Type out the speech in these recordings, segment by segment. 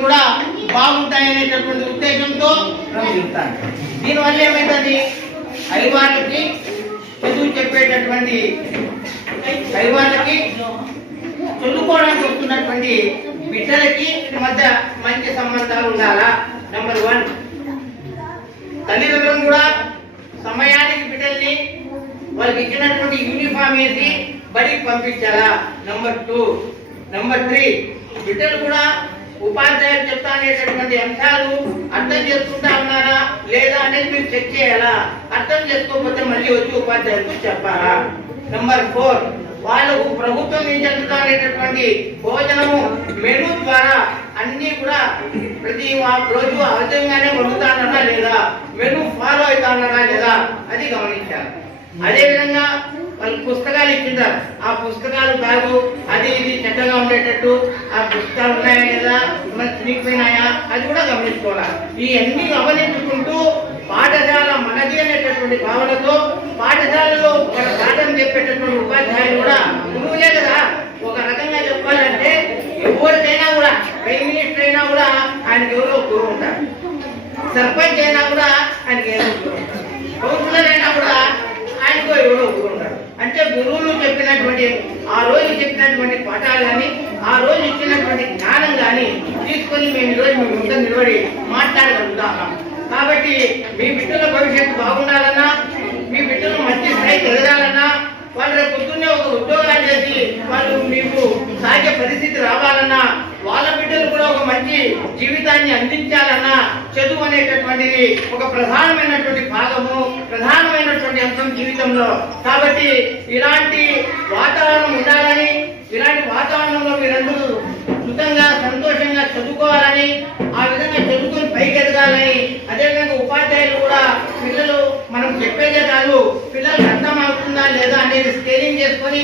కూడా బాగుంటాయనేటటువంటి ఉద్దేశంతో చెప్తాను దీనివల్ల ఏమవుతుంది ఐవాళ్ళకి చదువు చెప్పేటటువంటి ఐవాళ్ళకి చదువుకోవడానికి వస్తున్నటువంటి బిడ్డలకి మధ్య మంచి సంబంధాలు ఉండాలా? నెంబర్ వన్ తల్లిదండ్రులు కూడా సమయానికి బిడ్డల్ని వాళ్ళకి ఇచ్చినటువంటి యూనిఫామ్ వేసి బడికి పంపించాలా? నెంబర్ టూ నెంబర్ త్రీ బిడ్డలు కూడా ఉపాధ్యాయులు చెప్తా అనేటటువంటి అంశాలు అర్థం చేసుకుంటా ఉన్నారా లేదా అనేది మీరు చెక్ చేయాలా? అర్థం చేసుకోకపోతే మళ్ళీ వచ్చి ఉపాధ్యాయులకు చెప్పాలా? నెంబర్ ఫోర్ వాళ్ళకు ప్రభుత్వం నుంచి అందుతా అనేటటువంటి భోజనము మెను ద్వారా అన్ని కూడా ప్రతి వా- రోజు అర్థంగానే వండుతానన్నా లేదా? మెను ఫాలో అవుతానన్నా లేదా? అది గమనించాలి. అదే విధంగా వాళ్ళు పుస్తకాలు ఇచ్చింటారు ఆ పుస్తకాలు బ్యాగు అది ఇది చక్కగా ఉండేటట్టు ఆ పుస్తకాలు ఉన్నాయా లేదా మన చినిగిపోయినాయా అది కూడా గమనించుకోవాలి. ఇవన్నీ అన్ని గమనించుకుంటూ పాఠశాల మనది అనేటటువంటి భావనతో పాఠశాలలో ఒక పాఠం చెప్పేటటువంటి ఉపాధ్యాయులు కూడా గురువులే కదా. ఒక రకంగా చెప్పాలంటే ఎవరికైనా కూడా ప్రైమ్ మినిస్టర్ అయినా కూడా ఆయనకి ఎవరో గురువు ఉంటారు. సర్పంచ్ అయినా కూడా ఆయనకి ఎవరో గురువు కౌన్సిలర్ అయినా కూడా ఆయనకు ఎవరో గురువు ఉంటారు అంటే గురువులు చెప్పినటువంటి ఆ రోజు చెప్పినటువంటి పాఠాలు కానీ ఆ రోజు ఇచ్చినటువంటి జ్ఞానం కానీ తీసుకొని మేము ఈరోజు మీ ముందు నిలబడి మాట్లాడగలుగుతాం కాబట్టి మీ బిడ్డల భవిష్యత్తు బాగుండాలన్నా మీ బిడ్డలు మంచి స్థాయికి ఎదగాలన్నా వాళ్ళు రేపు పొద్దున్నే ఒక ఉద్యోగాలు చేసి వాళ్ళు మీకు సాగే పరిస్థితి రావాలన్నా వాళ్ళ బిడ్డలు కూడా ఒక మంచి జీవితాన్ని అందించాలన్న చదువు అనేటటువంటిది ఒక ప్రధానమైనటువంటి భాగము ప్రధానమైనటువంటి అంశం జీవితంలో. కాబట్టి ఇలాంటి వాతావరణం ఉండాలని ఇలాంటి వాతావరణంలో మీరందరూ సుఖంగా సంతోషంగా చదువుకోవాలని ఆ విధంగా చదువుకుని పైకి ఎదగాలని అదేవిధంగా ఉపాధ్యాయులు కూడా పిల్లలు మనం చెప్పేదే కాదు పిల్లలకు అర్థం అవుతుందా లేదా అనేది స్కేలింగ్ చేసుకొని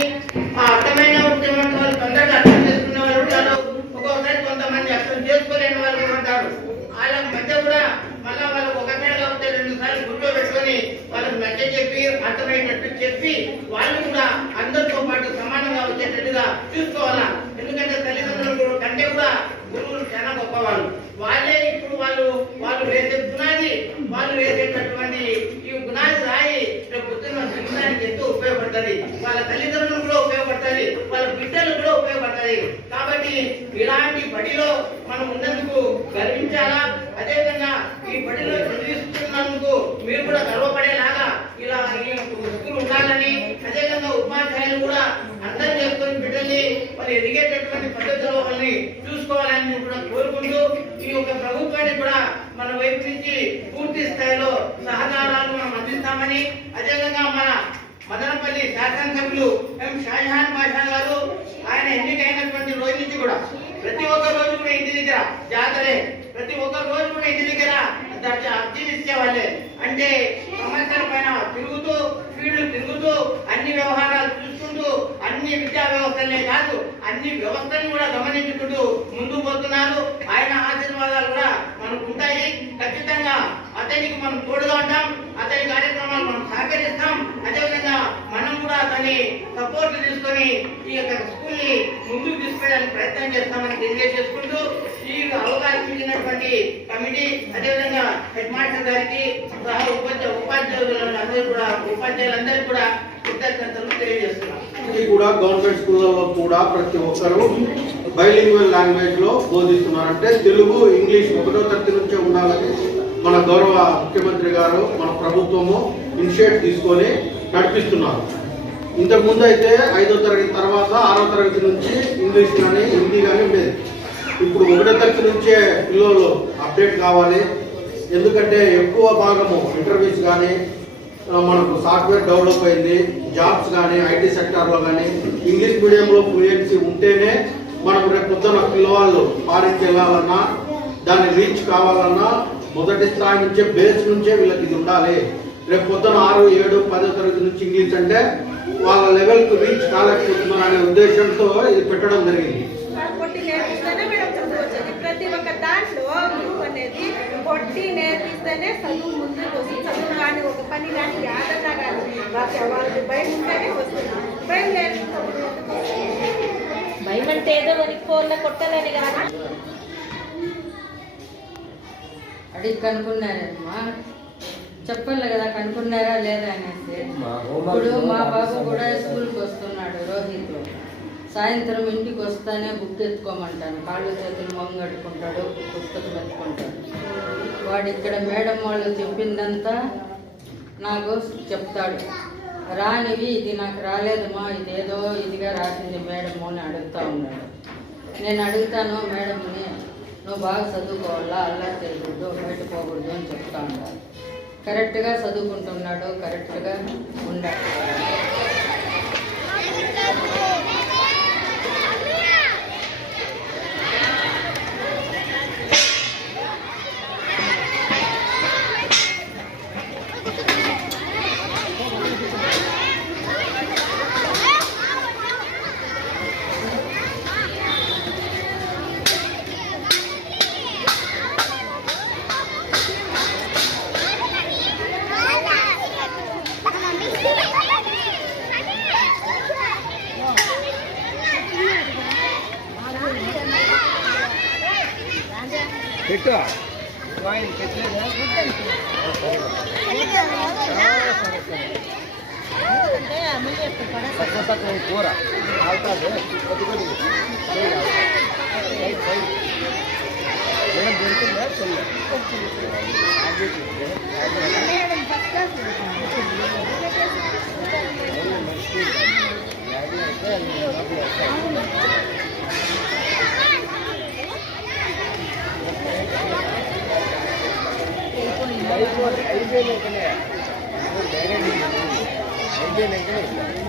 ఆ అర్థమైన ఉన్నటువంటి వాళ్ళు తొందరగా అర్థం చేసుకునే వాళ్ళు ఉంటారు ఒక్కొక్కసారి కొంతమంది అర్థం చేసుకోలేని వాళ్ళు కూడా ఉంటారు వాళ్ళ మధ్య కూడా మళ్ళా వాళ్ళకు ఒక మేడ ఉంటే రెండు సార్లు గుర్తు పెట్టుకొని వాళ్ళకి మెచ్చ చెప్పి అర్థమయ్యేటట్టు చెప్పి వాళ్ళు కూడా అందరితో పాటు సమానంగా వచ్చేటట్టుగా చూసుకోవాలా ఎందుకంటే తల్లిదండ్రులు కంటే కూడా గురువులు చాలా గొప్పవాళ్ళు వాళ్ళే ఇప్పుడు వాళ్ళు వేసే గుణాది వాళ్ళు వేసేటటువంటి ఈ గుణాది రాయి రేపు పొద్దున్న జీవితానికి ఎంతో ఉపయోగపడుతుంది. వాళ్ళ తల్లిదండ్రులు కూడా ఉపయోగపడుతుంది. వాళ్ళ బిడ్డలు కూడా ఉపయోగపడుతుంది. కాబట్టి ఇలాంటి బడిలో మనం ఉన్నందుకు గర్వించాలా? అదేవిధంగా ఈ బడిలో చదివిస్తున్నందుకు మీరు కూడా గర్వపడేలాగా ఇలా ఈ స్కూల్ ఉండాలని అదేవిధంగా ఉపాధ్యాయులు కూడా అర్థం చేసుకుని బిడ్డల్ని వాళ్ళు ఎదిగేటటువంటి పద్ధతిలో వాళ్ళని ఇదిగో ఈ యొక్క ప్రభుత్వానికి కూడా మన వైపు నుంచి పూర్తి స్థాయిలో సహకారాలు మనం అందిస్తామని అదేవిధంగా మన మదనపల్లి శాసనసభ్యులు ఎం షాజహాన్ బాషా గారు ఆయన ఎన్నికైనటువంటి రోజు నుంచి కూడా ప్రతి ఒక్క రోజు కూడా ఇంటి దగ్గర జాతరే ప్రతి ఒక్క రోజు కూడా ఇంటి దగ్గర అర్జీ ఇచ్చేవాళ్ళే. అంటే సంవత్సరం పైన తిరుగుతూ ఫీల్డ్ తిరుగుతూ అన్ని వ్యవహారాలు చూసుకుంటూ అన్ని విద్యా వ్యవస్థలే కాదు అన్ని వ్యవస్థలను కూడా గమనించుకుంటూ ముందుకు పోతున్నారు ఆయన ఆశీర్వాదాలు కూడా మనకు ఉంటాయి ఖచ్చితంగా అతనికి మనం తోడుగా ఉంటాం అతని కార్యక్రమాలు మనం సహకరిస్తాం అదేవిధంగా మనం కూడా అతని సపోర్ట్ తీసుకొని ఈ యొక్క స్కూల్ని ముందుకు తీసుకెళ్ళడానికి ప్రయత్నం చేస్తామని తెలియజేసుకుంటూ ఈ అవకాశం ఇచ్చినటువంటి కమిటీ అదేవిధంగా హెడ్ మాస్టర్ గారికి సహా ఉపాధ్యాయ ఉపాధ్యాయులందరూ కూడా ఉపాధ్యాయులందరికీ కూడా కృతజ్ఞతలు తెలియజేస్తున్నాం. కూడా గవర్నమెంట్ స్కూళ్ళలో కూడా ప్రతి ఒక్కరూ బైలింగ్వల్ లాంగ్వేజ్లో బోధిస్తున్నారంటే తెలుగు ఇంగ్లీష్ ఒకటో తరగతి నుంచే ఉండాలని మన గౌరవ ముఖ్యమంత్రి గారు మన ప్రభుత్వము ఇనిషియేట్ తీసుకొని నడిపిస్తున్నారు. ఇంతకుముందు అయితే ఐదో తరగతి తర్వాత ఆరో తరగతి నుంచి ఇంగ్లీష్ కానీ హిందీ కానీ ఉండేది. నుంచే పిల్లలు అప్డేట్ కావాలి. ఎందుకంటే ఎక్కువ భాగము ఇంటర్వ్యూస్ కానీ మనకు సాఫ్ట్వేర్ డెవలప్ అయింది. జాబ్స్ కానీ ఐటీ సెక్టార్లో కానీ ఇంగ్లీష్ మీడియంలో ఫ్లూయెన్సీ ఉంటేనే మనకు రేపు పొద్దున పిల్లవాళ్ళు ఫారిన్కి వెళ్ళాలన్నా దాన్ని రీచ్ కావాలన్నా మొదటి స్థాయి నుంచే బేస్ నుంచే వీళ్ళకి ఇది ఉండాలి. రేపు పొద్దున ఆరు ఏడు పదో తరగతి నుంచి ఇంగ్లీష్ అంటే వాళ్ళ లెవెల్కి రీచ్ కాలేకపోతున్నారు అనే ఉద్దేశంతో ఇది పెట్టడం జరిగింది. కొట్టి నేర్పిస్తేనే మేడం చదువు వచ్చేది ప్రతి ఒక్క దాంట్లో గురువు అనేది కొట్టి నేర్పిస్తేనే చదువు ముందుకు వస్తుంది. చదువు కానీ ఒక పని కానీ యాదన్నా కానీ వాళ్ళకి వాళ్ళకి భయం ఉంటేనే వస్తుంది. భయం నేర్పిస్తుంది భయం అంటే ఏదో వరకు ఫోన్లో కొట్టాలని కాదు. అడిగి కనుక్కున్నారమ్మా. చెప్పాలి కదా కనుక్కున్నారా లేదా అనేసి. ఇప్పుడు మా బాబు. కూడా స్కూల్కి వస్తున్నాడు రోహిత్. సాయంత్రం ఇంటికి వస్తానే బుక్ ఎత్తుకోమంటాను కాళ్ళు చేతులు మొంగట్టుకుంటాడు పుస్తకం ఎత్తుకుంటాడు. వాడు ఇక్కడ మేడం వాళ్ళు చెప్పిందంతా నాకు చెప్తాడు. రానివి ఇది నాకు రాలేదమ్మా ఇదేదో ఇదిగా రాసింది మేడము అని అడుగుతా ఉన్నాడు. నేను అడుగుతాను మేడంని నువ్వు బాగా చదువుకోవాలా? అల్లా చేయకూడదు బయట పోకూడదు అని చెప్తా ఉంటాను కరెక్ట్గా చదువుకుంటున్నాడు కరెక్ట్గా ఉండాలి. పెట్టు కాయిన్ పెట్టలేదా తక్కువ తక్కువ కూర అవుతుంది కొద్ది కొద్ది మేడం దొరికిందా చెల్లి అయిపోయింది అయిపోయినాకనే డైరెక్ట్ అయిపోయినాకనే ఇదేవో